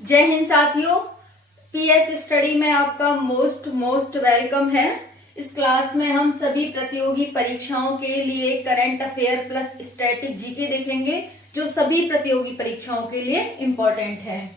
जय हिंद साथियों, PS study में आपका मोस्ट वेलकम है। इस क्लास में हम सभी प्रतियोगी परीक्षाओं के लिए current affair plus static GK देखेंगे, जो सभी प्रतियोगी परीक्षाओं के लिए इम्पोर्टेंट है।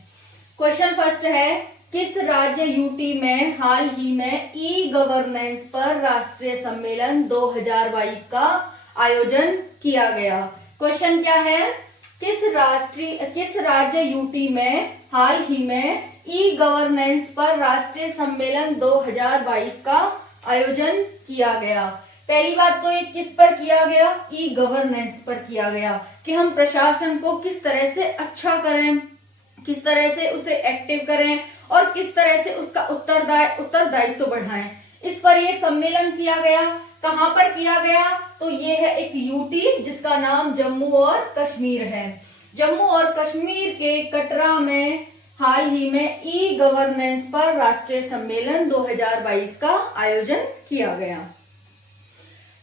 क्वेश्चन फर्स्ट है, किस राज्य यूटी में हाल ही में ई गवर्नेंस पर राष्ट्रीय सम्मेलन 2022 का आयोजन किया गया। क्वेश्चन क्या है, किस राज्य यूटी में हाल ही में ई गवर्नेंस पर राष्ट्रीय सम्मेलन 2022 का आयोजन किया गया। पहली बात तो ये किस पर किया गया, ई गवर्नेंस पर किया गया कि हम प्रशासन को किस तरह से अच्छा करें, किस तरह से उसे एक्टिव करें और किस तरह से उसका उत्तरदायित्व बढ़ाएं। इस पर यह सम्मेलन किया गया। कहां पर किया गया, तो ये है एक यूटी जिसका नाम जम्मू और कश्मीर है। जम्मू और कश्मीर के कटरा में हाल ही में ई गवर्नेंस पर राष्ट्रीय सम्मेलन 2022 का आयोजन किया गया।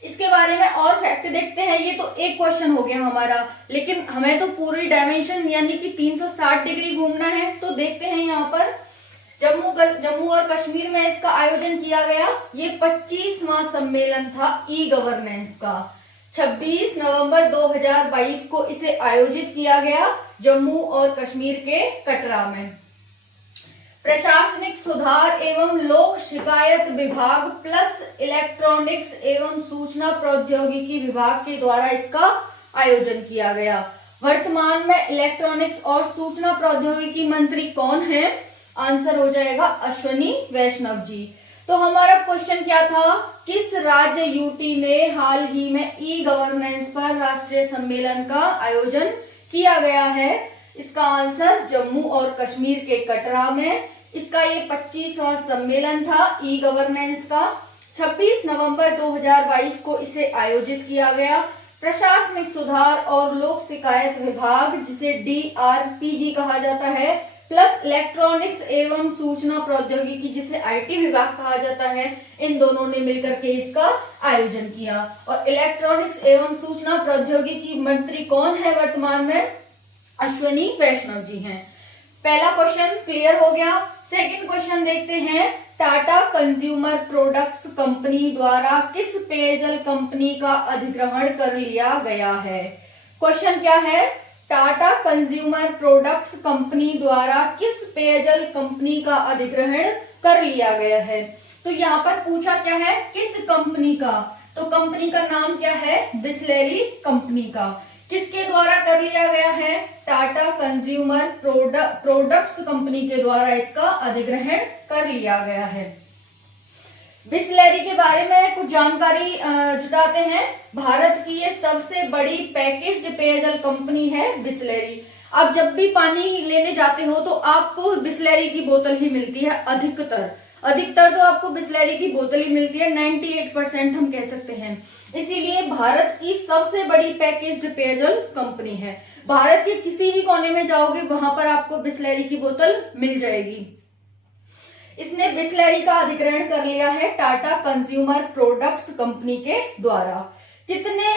इसके बारे में और फैक्ट देखते हैं। ये तो एक क्वेश्चन हो गया हमारा, लेकिन हमें तो पूरी डायमेंशन यानी कि 360 डिग्री घूमना है। तो देखते हैं यहाँ पर जम्मू और कश्मीर में इसका आयोजन किया गया। ये 25वां सम्मेलन था ई गवर्नेंस का। 26 नवंबर 2022 को इसे आयोजित किया गया जम्मू और कश्मीर के कटरा में। प्रशासनिक सुधार एवं लोक शिकायत विभाग प्लस इलेक्ट्रॉनिक्स एवं सूचना प्रौद्योगिकी विभाग के द्वारा इसका आयोजन किया गया। वर्तमान में इलेक्ट्रॉनिक्स और सूचना प्रौद्योगिकी मंत्री कौन है? आंसर हो जाएगा अश्वनी वैष्णव जी। तो हमारा क्वेश्चन क्या था, किस राज्य यूटी ने हाल ही में ई गवर्नेंस पर राष्ट्रीय सम्मेलन का आयोजन किया गया है? इसका आंसर जम्मू और कश्मीर के कटरा में। इसका ये 25वां सम्मेलन था ई गवर्नेंस का। 26 नवंबर 2022 को इसे आयोजित किया गया। प्रशासनिक सुधार और लोक शिकायत विभाग, जिसे DRPG कहा जाता है, प्लस इलेक्ट्रॉनिक्स एवं सूचना प्रौद्योगिकी, जिसे IT विभाग कहा जाता है, इन दोनों ने मिलकर के इसका आयोजन किया। और इलेक्ट्रॉनिक्स एवं सूचना प्रौद्योगिकी मंत्री कौन है वर्तमान में? अश्वनी वैष्णव जी हैं। पहला क्वेश्चन क्लियर हो गया। सेकंड क्वेश्चन देखते हैं, टाटा कंज्यूमर प्रोडक्ट्स कंपनी द्वारा किस पेयजल कंपनी का अधिग्रहण कर लिया गया है? क्वेश्चन क्या है, टाटा कंज्यूमर प्रोडक्ट्स कंपनी द्वारा किस पेयजल कंपनी का अधिग्रहण कर लिया गया है? तो यहाँ पर पूछा क्या है, किस कंपनी का? तो कंपनी का नाम क्या है? बिसलेरी कंपनी का। किसके द्वारा कर लिया गया है? टाटा कंज्यूमर प्रोडक्ट्स कंपनी के द्वारा इसका अधिग्रहण कर लिया गया है। बिसलेरी के बारे में कुछ जानकारी जुटाते हैं। भारत की ये सबसे बड़ी पैकेज्ड पेयजल कंपनी है बिसलेरी। आप जब भी पानी लेने जाते हो तो आपको बिसलेरी की बोतल ही मिलती है। अधिकतर तो आपको बिसलेरी की बोतल ही मिलती है। 98% हम कह सकते हैं। इसीलिए भारत की सबसे बड़ी पैकेज्ड पेयजल कंपनी है। भारत के किसी भी कोने में जाओगे वहां पर आपको बिसलेरी की बोतल मिल जाएगी। इसने बिसलेरी का अधिग्रहण कर लिया है टाटा कंज्यूमर प्रोडक्ट्स कंपनी के द्वारा। कितने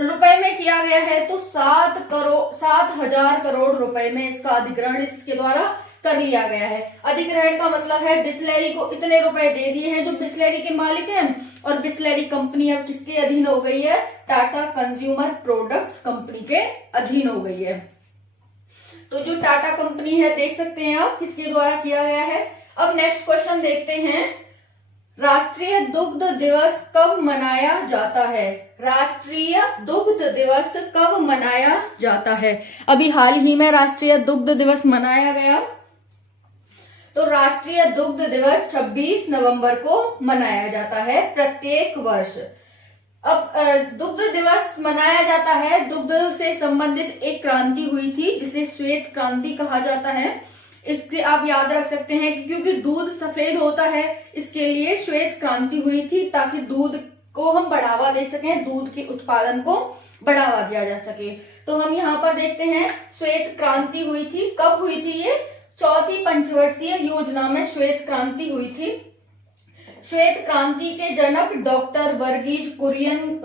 रुपए में किया गया है? तो 7,000 करोड़ रुपए में इसका अधिग्रहण इसके द्वारा कर लिया गया है। अधिग्रहण का मतलब है बिसलेरी को इतने रुपए दे दिए हैं जो बिसलेरी के मालिक हैं, और बिसलेरी कंपनी अब किसके अधीन हो गई है? टाटा कंज्यूमर प्रोडक्ट्स कंपनी के अधीन हो गई है। तो जो टाटा कंपनी है, देख सकते हैं आप किसके द्वारा किया गया है। अब नेक्स्ट क्वेश्चन देखते हैं, राष्ट्रीय दुग्ध दिवस कब मनाया जाता है? राष्ट्रीय दुग्ध दिवस कब मनाया जाता है? अभी हाल ही में राष्ट्रीय दुग्ध दिवस मनाया गया। तो राष्ट्रीय दुग्ध दिवस 26 नवंबर को मनाया जाता है प्रत्येक वर्ष। अब दुग्ध दिवस मनाया जाता है। दुग्ध से संबंधित एक क्रांति हुई थी जिसे श्वेत क्रांति कहा जाता है। इसके आप याद रख सकते हैं कि क्योंकि दूध सफेद होता है, इसके लिए श्वेत क्रांति हुई थी, ताकि दूध को हम बढ़ावा दे सकें, दूध के उत्पादन को बढ़ावा दिया जा सके। तो हम यहाँ पर देखते हैं श्वेत क्रांति हुई थी। कब हुई थी ये? चौथी पंचवर्षीय योजना में श्वेत क्रांति हुई थी। श्वेत क्रांति के जनक डॉक्टर वर्गीज कुरियन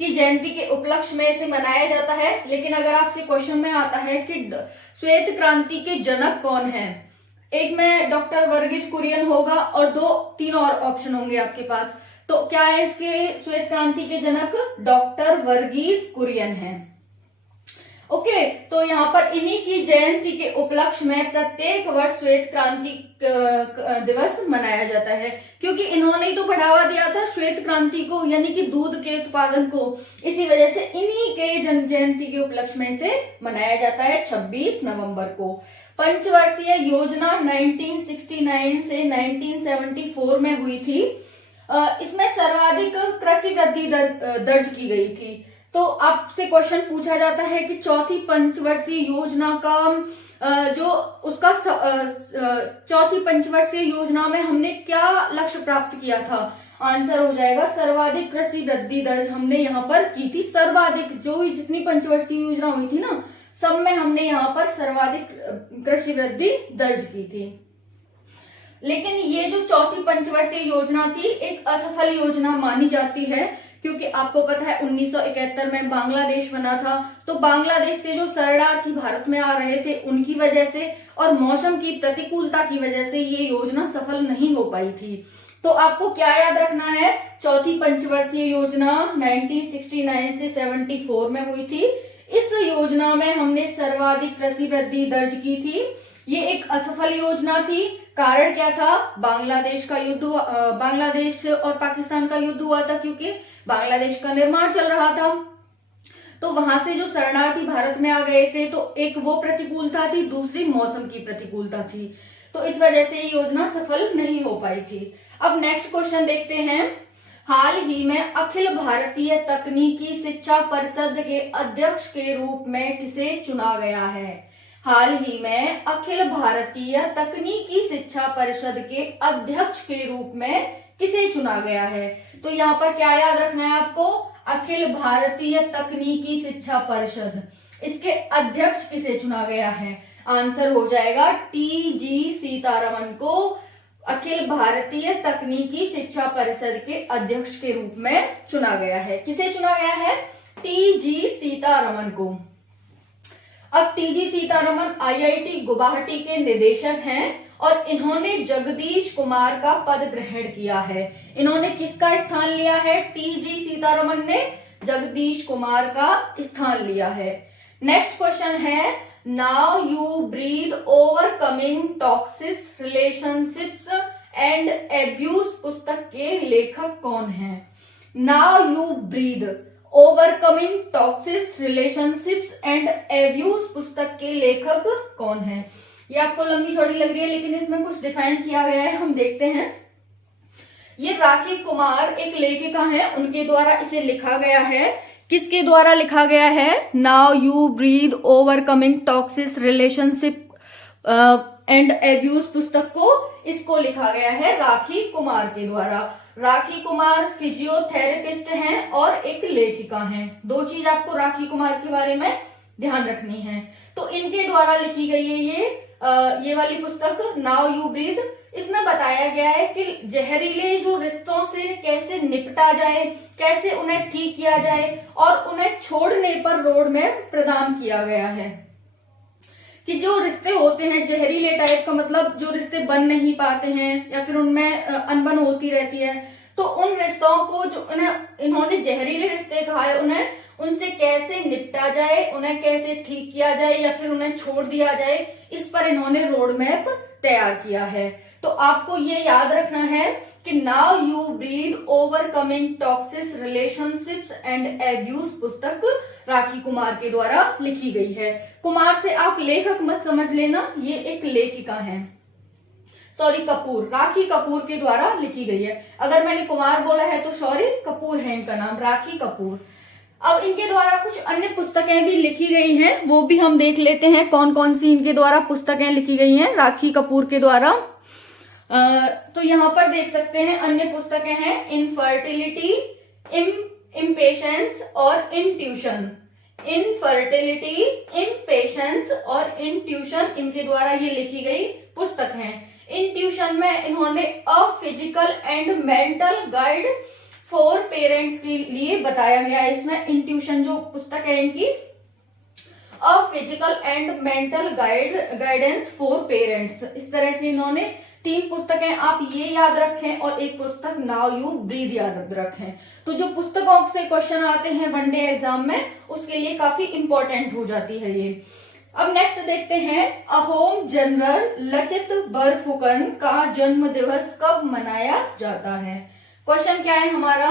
की जयंती के उपलक्ष्य में इसे मनाया जाता है। लेकिन अगर आपसे क्वेश्चन में आता है कि श्वेत क्रांति के जनक कौन है, एक में डॉक्टर वर्गीज कुरियन होगा और तीन और ऑप्शन होंगे आपके पास। तो क्या है इसके श्वेत क्रांति के जनक? डॉक्टर वर्गीज कुरियन है। ओके, तो यहाँ पर इन्हीं की जयंती के उपलक्ष्य में प्रत्येक वर्ष श्वेत क्रांति दिवस मनाया जाता है, क्योंकि इन्होंने ही तो बढ़ावा दिया था श्वेत क्रांति को, यानी कि दूध के उत्पादन को। इसी वजह से इन्हीं के जयंती के उपलक्ष्य में इसे मनाया जाता है 26 नवंबर को। पंचवर्षीय योजना 1969 से 1974 में हुई थी। इसमें सर्वाधिक कृषि वृद्धि दर्ज की गई थी। तो आपसे क्वेश्चन पूछा जाता है कि चौथी पंचवर्षीय योजना का चौथी पंचवर्षीय योजना में हमने क्या लक्ष्य प्राप्त किया था? आंसर हो जाएगा सर्वाधिक कृषि वृद्धि दर्ज हमने यहाँ पर की थी। सर्वाधिक जो जितनी पंचवर्षीय योजना हुई थी ना, सब में हमने यहाँ पर सर्वाधिक कृषि वृद्धि दर्ज की थी। लेकिन ये जो चौथी पंचवर्षीय योजना थी एक असफल योजना मानी जाती है, क्योंकि आपको पता है 1971 में बांग्लादेश बना था। तो बांग्लादेश से जो शरणार्थी भारत में आ रहे थे उनकी वजह से और मौसम की प्रतिकूलता की वजह से ये योजना सफल नहीं हो पाई थी। तो आपको क्या याद रखना है? चौथी पंचवर्षीय योजना 1969 से 74 में हुई थी। इस योजना में हमने सर्वाधिक कृषि वृद्धि दर्ज की थी। ये एक असफल योजना थी। कारण क्या था? बांग्लादेश का युद्ध, बांग्लादेश और पाकिस्तान का युद्ध हुआ था, क्योंकि बांग्लादेश का निर्माण चल रहा था। तो वहां से जो शरणार्थी भारत में आ गए थे, तो एक वो प्रतिकूलता थी, दूसरी मौसम की प्रतिकूलता थी। तो इस वजह से ये योजना सफल नहीं हो पाई थी। अब नेक्स्ट क्वेश्चन देखते हैं। हाल ही में अखिल भारतीय तकनीकी शिक्षा परिषद के अध्यक्ष के रूप में किसे चुना गया है? हाल ही में अखिल भारतीय तकनीकी शिक्षा परिषद के अध्यक्ष के रूप में किसे चुना गया है? तो यहाँ पर क्या याद रखना है आपको? अखिल भारतीय तकनीकी शिक्षा परिषद, इसके अध्यक्ष किसे चुना गया है? आंसर हो जाएगा टी.जी. सीतारमन को अखिल भारतीय तकनीकी शिक्षा परिषद के अध्यक्ष के रूप में चुना गया है। किसे चुना गया है? टी.जी. सीतारमन को। अब टी.जी. सीतारमन IIT गुवाहाटी के निदेशक हैं और इन्होंने जगदीश कुमार का पद ग्रहण किया है। इन्होंने किसका स्थान लिया है? टी.जी. सीतारमन ने जगदीश कुमार का स्थान लिया है। नेक्स्ट क्वेश्चन है, now you breathe overcoming toxic relationships and abuse पुस्तक के लेखक कौन है? Now you breathe overcoming toxic relationships and abuse पुस्तक के लेखक कौन है? ये आपको लंबी चौड़ी लग रही है, लेकिन इसमें कुछ डिफाइन किया गया है, हम देखते हैं। ये राखी कुमार एक लेखिका है, उनके द्वारा इसे लिखा गया है। किसके द्वारा लिखा गया है? Now you breathe overcoming toxic relationship and abuse पुस्तक को, इसको लिखा गया है राखी कुमार के द्वारा। राखी कुमार फिजियोथेरेपिस्ट हैं और एक लेखिका हैं। दो चीज आपको राखी कुमार के बारे में ध्यान रखनी है। तो इनके द्वारा लिखी गई है ये वाली पुस्तक नाउ यू ब्रीद। इसमें बताया गया है कि जहरीले जो रिश्तों से कैसे निपटा जाए, कैसे उन्हें ठीक किया जाए और उन्हें छोड़ने पर रोड में प्रदान किया गया है। कि जो रिश्ते होते हैं जहरीले टाइप का, मतलब जो रिश्ते बन नहीं पाते हैं या फिर उनमें अनबन होती रहती है, तो उन रिश्तों को जो इन्होंने जहरीले रिश्ते कहा है, उन्हें उनसे कैसे निपटा जाए, उन्हें कैसे ठीक किया जाए या फिर उन्हें छोड़ दिया जाए, इस पर इन्होंने रोड मैप तैयार किया है। तो आपको ये याद रखना है कि now you breathe overcoming toxic relationships and abuse पुस्तक राखी कुमार के द्वारा लिखी गई है। कुमार से आप लेखक मत समझ लेना, ये एक लेखिका है। सॉरी, कपूर, राखी कपूर के द्वारा लिखी गई है। अगर मैंने कुमार बोला है तो सॉरी, कपूर है इनका नाम, राखी कपूर। अब इनके द्वारा कुछ अन्य पुस्तकें भी लिखी गई हैं, वो भी हम देख लेते हैं कौन कौन सी इनके द्वारा पुस्तकें लिखी गई हैं राखी कपूर के द्वारा। तो यहाँ पर देख सकते हैं अन्य पुस्तकें हैं इनफर्टिलिटी, इम्पेशेंस और इंट्यूशन। इनफर्टिलिटी, इम्पेशेंस और इंट्यूशन, इनके द्वारा ये लिखी गई पुस्तक है। इंट्यूशन में इन्होंने a physical and mental guide for parents के लिए बताया गया है। इसमें इंट्यूशन जो पुस्तक है इनकी, a physical and mental guidance for parents, इस तरह से इन्होंने 3 पुस्तकें आप ये याद रखें और एक पुस्तक नाउ यू ब्रीद याद रखें। तो जो पुस्तकों से क्वेश्चन आते हैं वनडे एग्जाम में उसके लिए काफी इंपॉर्टेंट हो जाती है ये। अब नेक्स्ट देखते हैं, अहोम जनरल लचित बरफुकन का जन्म दिवस कब मनाया जाता है। क्वेश्चन क्या है हमारा,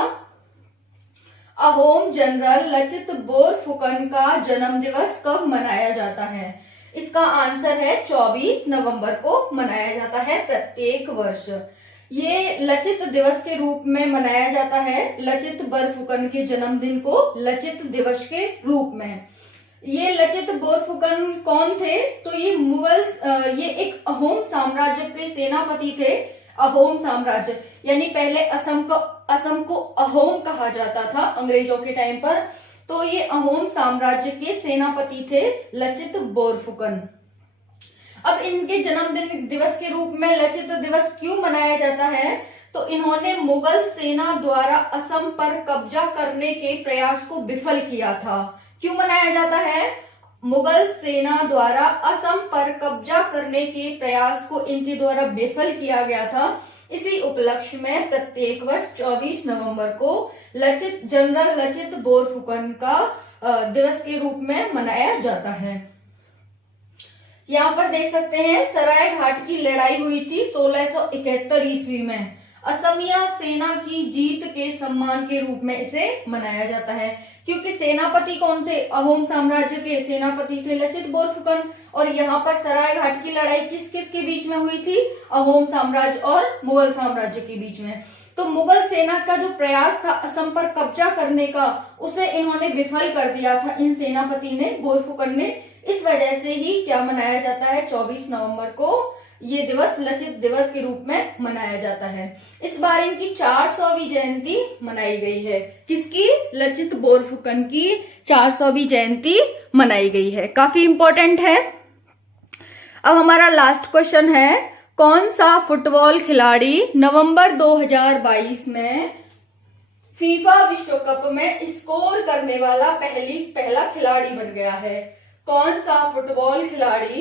अहोम जनरल लचित बोरफुकन का जन्म दिवस कब मनाया जाता है। इसका आंसर है 24 नवंबर को मनाया जाता है प्रत्येक वर्ष। ये लचित दिवस के रूप में मनाया जाता है, लचित बरफुकन के जन्मदिन को लचित दिवस के रूप में। ये लचित बोरफुकन कौन थे, तो ये ये एक अहोम साम्राज्य के सेनापति थे। अहोम साम्राज्य यानी पहले असम को अहोम कहा जाता था अंग्रेजों के टाइम पर, तो ये अहोम साम्राज्य के सेनापति थे लचित बोरफुकन। अब इनके जन्मदिन दिवस के रूप में लचित दिवस क्यों मनाया जाता है, तो इन्होंने मुगल सेना द्वारा असम पर कब्जा करने के प्रयास को विफल किया था। क्यों मनाया जाता है, मुगल सेना द्वारा असम पर कब्जा करने के प्रयास को इनके द्वारा विफल किया गया था। इसी उपलक्ष्य में प्रत्येक वर्ष 24 नवंबर को जनरल लचित बोरफुकन का दिवस के रूप में मनाया जाता है। यहाँ पर देख सकते हैं सराय घाट की लड़ाई हुई थी 1671 ईस्वी में। असमिया सेना की जीत के सम्मान के रूप में इसे मनाया जाता है, क्योंकि सेनापति कौन थे, अहोम साम्राज्य के सेनापति थे लचित बोरफुकन। और यहाँ पर सराय घाट की लड़ाई किस किस के बीच में हुई थी, अहोम साम्राज्य और मुगल साम्राज्य के बीच में। तो मुगल सेना का जो प्रयास था असम पर कब्जा करने का, उसे इन्होंने विफल कर दिया था इन सेनापति ने, बोरफुकन ने। इस वजह से ही क्या मनाया जाता है, 24 नवंबर को ये दिवस लचित दिवस के रूप में मनाया जाता है। इस बार इनकी 400वीं जयंती मनाई गई है। किसकी, लचित बोरफुकन की 400वीं जयंती मनाई गई है, काफी इंपॉर्टेंट है। अब हमारा लास्ट क्वेश्चन है, कौन सा फुटबॉल खिलाड़ी नवंबर 2022 में फीफा विश्व कप में स्कोर करने वाला पहला खिलाड़ी बन गया है। कौन सा फुटबॉल खिलाड़ी